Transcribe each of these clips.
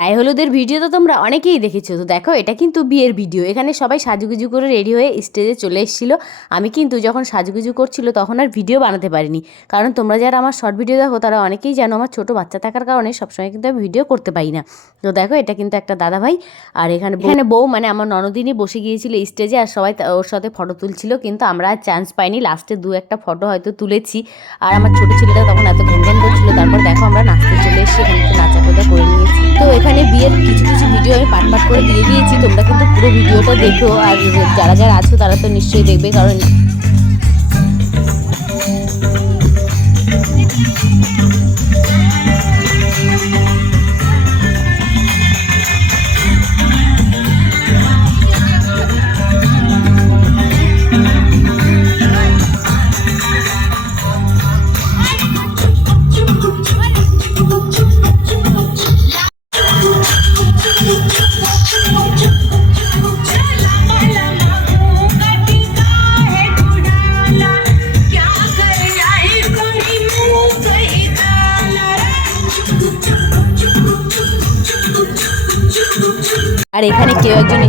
গায়ে হলুদের ভিডিও তো তোমরা অনেকেই দেখেছ, তো দেখো এটা কিন্তু বিয়ের ভিডিও। এখানে সবাই সাজুগুজু করে রেডি হয়ে স্টেজে চলে এসেছিল। আমি কিন্তু যখন সাজুগুজু করছিল তখন আর ভিডিও বানাতে পারিনি। কারণ তোমরা যারা আমার শর্ট ভিডিও দেখো, তারা অনেকেই জানো আমার ছোটো বাচ্চা থাকার কারণে সবসময় কিন্তু আমি ভিডিও করতে পারি না। তো দেখো এটা কিন্তু একটা দাদা ভাই আর এখানে এখানে বউ মানে আমার ননদিনই বসে গিয়েছিল স্টেজে আর সবাই ওর সাথে ফটো তুলছিল। কিন্তু আমরা আর চান্স পাইনি। লাস্টে দু একটা ফটো হয়তো তুলেছি। আর আমার ছোটো ছেলেটা তখন এত ঘ্যান করছিল। তারপর দেখো আমরা নাচতে এখানে কিছু কিছু ভিডিও আমি পাট পাট করে দিয়ে দিয়েছি। তোমরা কিন্তু পুরো ভিডিওটা দেখো। আর যারা যারা আছো, তারা তো নিশ্চয়ই দেখবে, কারণ আর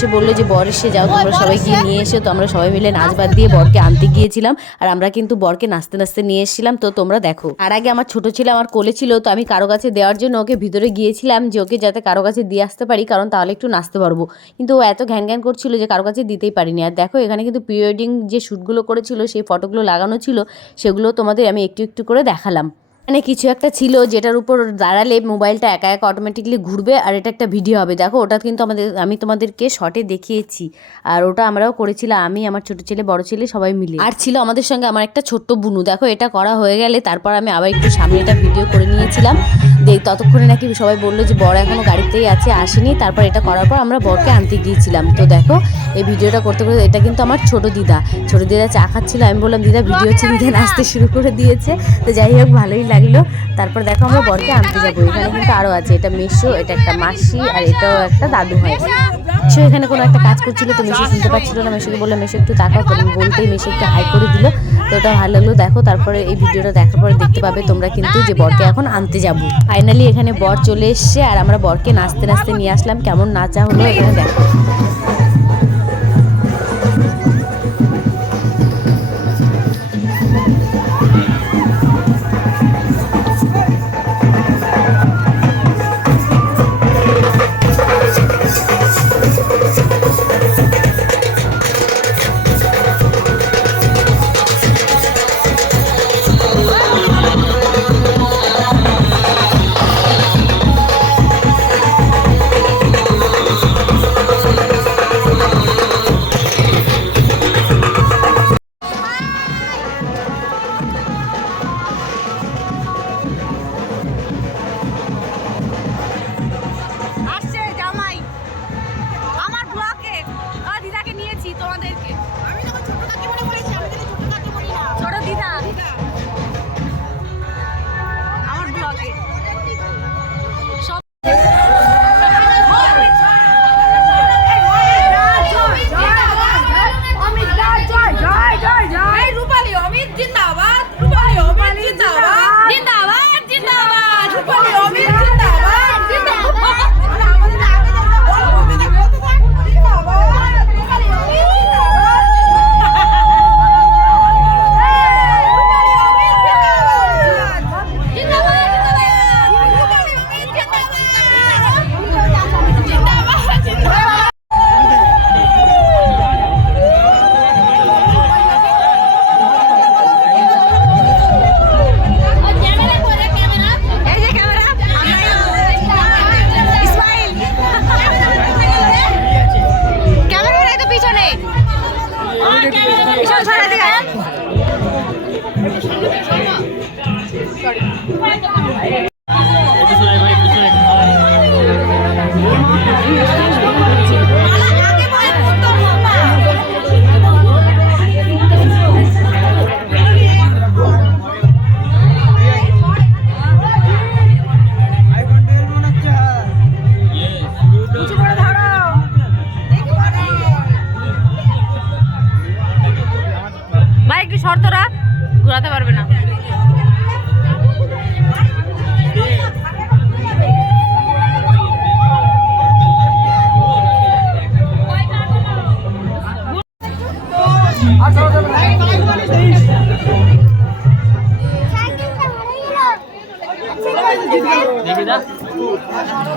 এসে বলল যে, বর এসে যাও, তোমরা সবাই গিয়ে নিয়ে এসো। তো আমরা সবাই মিলে নাচ বাদ দিয়ে বরকে আনতে গিয়েছিলাম। আর আমরা কিন্তু বরকে নাচতে নাচতে নিয়ে এসেছিলাম। তো তোমরা দেখো, আর আগে আমার ছোট ছেলে আমার কোলে ছিল, তো আমি কারও কাছে দেওয়ার জন্য ওকে ভিতরে গিয়েছিলাম যে, ওকে যাতে কারও কাছে দিয়ে আসতে পারি, কারণ তাহলে একটু নাচতে পারব। কিন্তু ও এত ঘ্যান ঘ্যান করছিল যে, কারও কাছে দিতেই পারিনি। আর দেখো, এখানে কিন্তু প্রি ওয়েডিং যে শ্যুটগুলো করেছিল, সেই ফটোগুলো লাগানো ছিল, সেগুলো তোমাদের আমি একটু একটু করে দেখালাম। মানে কিছু একটা ছিল যেটার উপর দাঁড়ালে মোবাইলটা একা একা অটোমেটিকলি ঘুরবে আর এটা একটা ভিডিও হবে। দেখো, ওটা কিন্তু আমাদের, আমি তোমাদেরকে শর্টে দেখিয়েছি। আর ওটা আমরাও করেছিলাম, আমি, আমার ছোট ছেলে, বড় ছেলে, সবাই মিলে। আর ছিল আমাদের সঙ্গে আমার একটা ছোট্ট বুনু। দেখো, এটা করা হয়ে গেলে তারপর আমি আবার একটু সামনে সামনেটা ভিডিও করে নিয়েছিলাম। ততক্ষণে নাকি সবাই বলল যে বড় এখনও গাড়িতেই আছে, আসেনি। তারপর এটা করার পর আমরা বরকে আনতে গিয়েছিলাম। তো দেখো, এই ভিডিওটা করতে করতে এটা কিন্তু আমার ছোট দিদা। ছোট দিদা চা খাচ্ছিল, আমি বললাম, দিদা, ভিডিও হচ্ছে দিদা নাচতে শুরু করে দিয়েছে। তো যাই হোক, ভালোই লাগল। তারপর দেখো আমরা বরকে আনতে যাব। এখানে কিন্তু আরও আছে। এটা মেশো, এটা একটা মাসি, আর এটাও একটা দাদু হয় সে এখানে কোনো একটা কাজ করছিল তো মেশো শুনতে পাচ্ছিল না। মেশোকে বললাম মেশো একটু তাকাও। তো বলতেই মেশো একটু হাই করে দিল। তো ওটা ভালো লাগল। দেখো, তারপরে এই ভিডিওটা দেখার পরে দেখতে পাবে তোমরা কিন্তু যে বরকে এখন আনতে যাব। ফাইনালি এখানে বর চলে এসছে, আর আমরা বরকে নাচতে নাচতে নিয়ে আসলাম। কেমন নাচা হলো এখানে দেখো।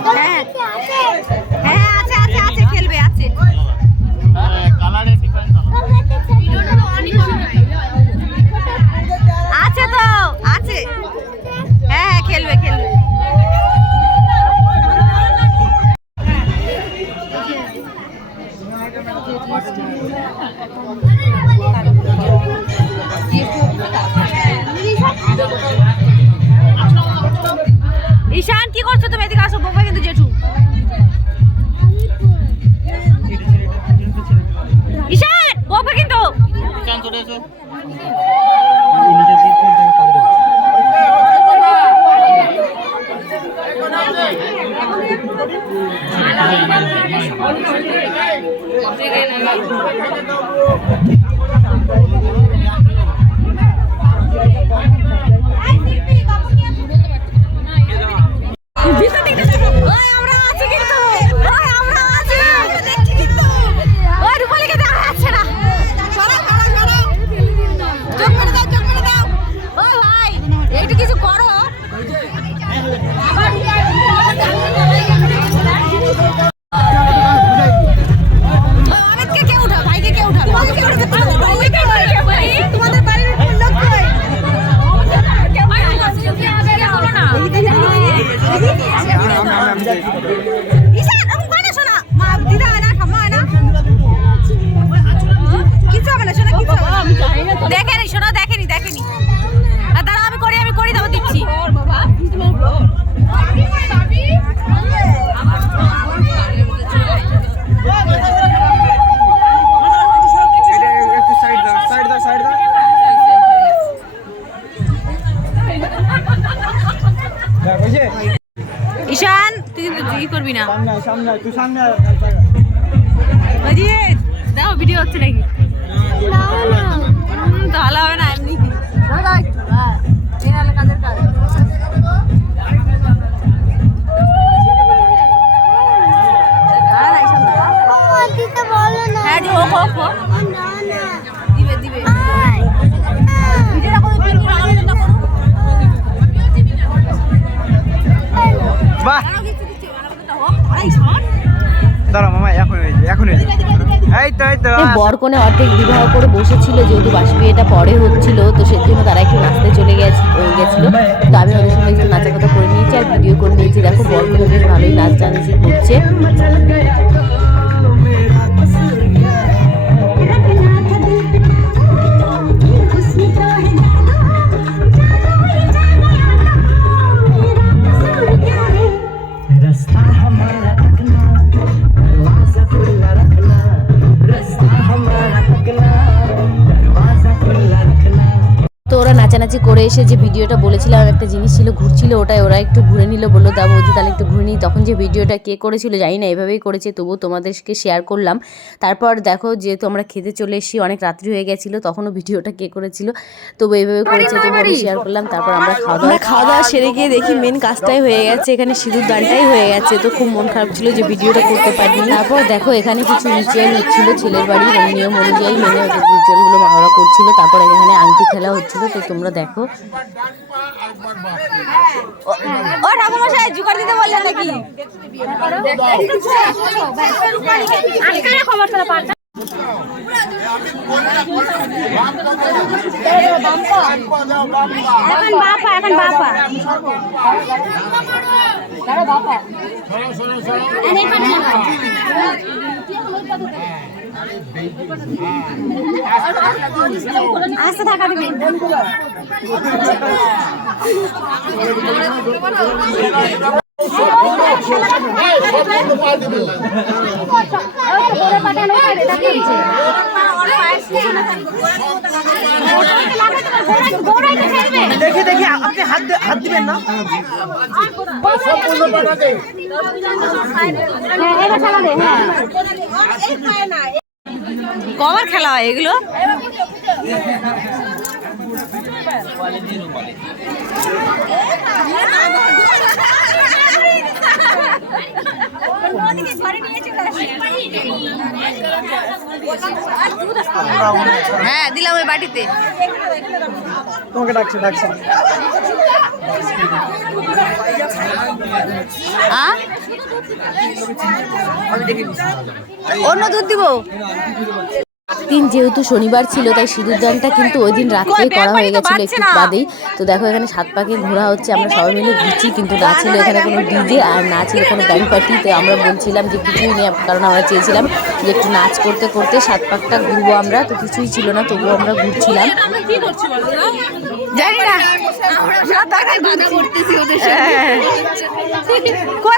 হ্যাঁ হ্যাঁ আছে আছে আছে খেলবে আছে আছে তো আছে। হ্যাঁ হ্যাঁ খেলবে খেলবে। ঈশান, কি করছ তুমি? এদিকে আসো বোকা কিন্তু জেঠু। ঈশান বোকা কিন্তু। ঈশান, চলে এসো। ওই সামনে আয়, সামনে আয়, তুই সামনে এই অর্ধেক বিবাহ করে বসেছিল, যেহেতু বাসি বিয়েটা পরে হচ্ছিল, তো সেজন্য তারা একটু নাচতে ওরা নাচানাচি করে এসে যে ভিডিওটা বলেছিলাম একটা জিনিস ছিল ঘুরছিল ওটাই ওরা একটু ঘুরে নিল বলল তা বৌদি তাহলে একটু ঘুরে নিই। তখন যে ভিডিওটা কে করেছিল জানি না এভাবেই করেছে তবুও তোমাদেরকে শেয়ার করলাম। তারপর দেখো যেহেতু আমরা খেতে চলে এসেছি অনেক রাত্রি হয়ে গেছিল তখনও ভিডিওটা কে করেছিল তবু এইভাবে করেছে তবু শেয়ার করলাম। তারপর আমরা খাওয়া দাওয়া খাওয়া দাওয়া সেরে গিয়ে দেখি মেন কাজটাই হয়ে গেছে এখানে সিঁদুর দানটাই হয়ে গেছে তো খুব মন খারাপ ছিল যে ভিডিওটা করতে পারিনি। তারপর দেখো এখানে কিছু রিচুয়াল হচ্ছিল ছেলের বাড়ির নিয়ম অনুযায়ী মেনে রিচুয়ালগুলো ওরা করছিল তারপর এখানে আংটি খেলা হচ্ছিল তো তোমরা দেখো। ও ঠাকুমশাই জোগাড় দিতে বললেন নাকি? এখন বাপা এখন বাপা। আসতে থাকা দিবি দেখি দেখি আপনি হাত দে- হাত দিবেন না? কবার খেলা হয় এগুলো। হ্যাঁ দিলাম ওই বাটিতে। তোমাকে ডাকছে ডাকছে। অন্য দুধ দিব? দিন যেহেতু শনিবার ছিল তাই সিঁদুর দানটা কিন্তু ওই দিন রাত্রেই করা হয়ে গেছিল একটু বাদেই। তো দেখো এখানে সাত পাকে ঘোরা হচ্ছে আমরা সবাই মিলে ঘুরছি কিন্তু না ছিল এখানে কোনো ডিজে আর না ছিল কোনো ব্যান্ড পার্টি তো আমরা বলছিলাম যে কিছুই নেই কারণ আমরা চেয়েছিলাম যে একটু নাচ করতে করতে সাত পাকটা ঘুরবো আমরা তো কিছুই ছিল না তবুও আমরা ঘুরছিলাম। জানি না।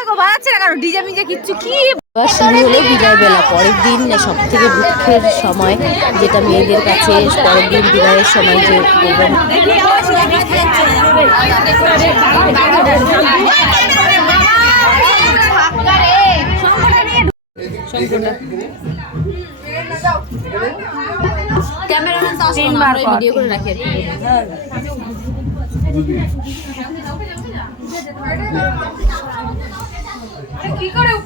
গো বাড়াচ্ছে না কারণ ডিজে মিজে কিচ্ছু কি এবার শুরু হলো বিদায় বেলা। পরের দিন সব থেকে দুঃখের সময় যেটা মেয়েদের কাছে পরের দিন বিদায়ের সময় যে তো আসবে না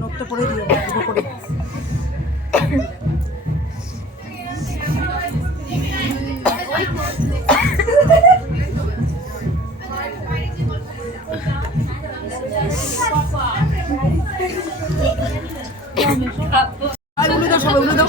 নোটটা পড়ে করে ওগুলো দাও। সব ওগুলো দাও।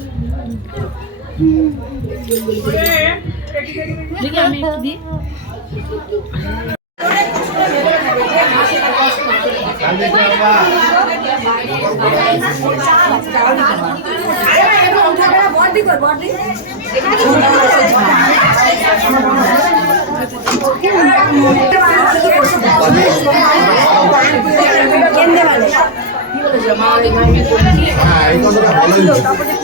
দিও একজন হ্যাঁ এই কথাটা হচ্ছে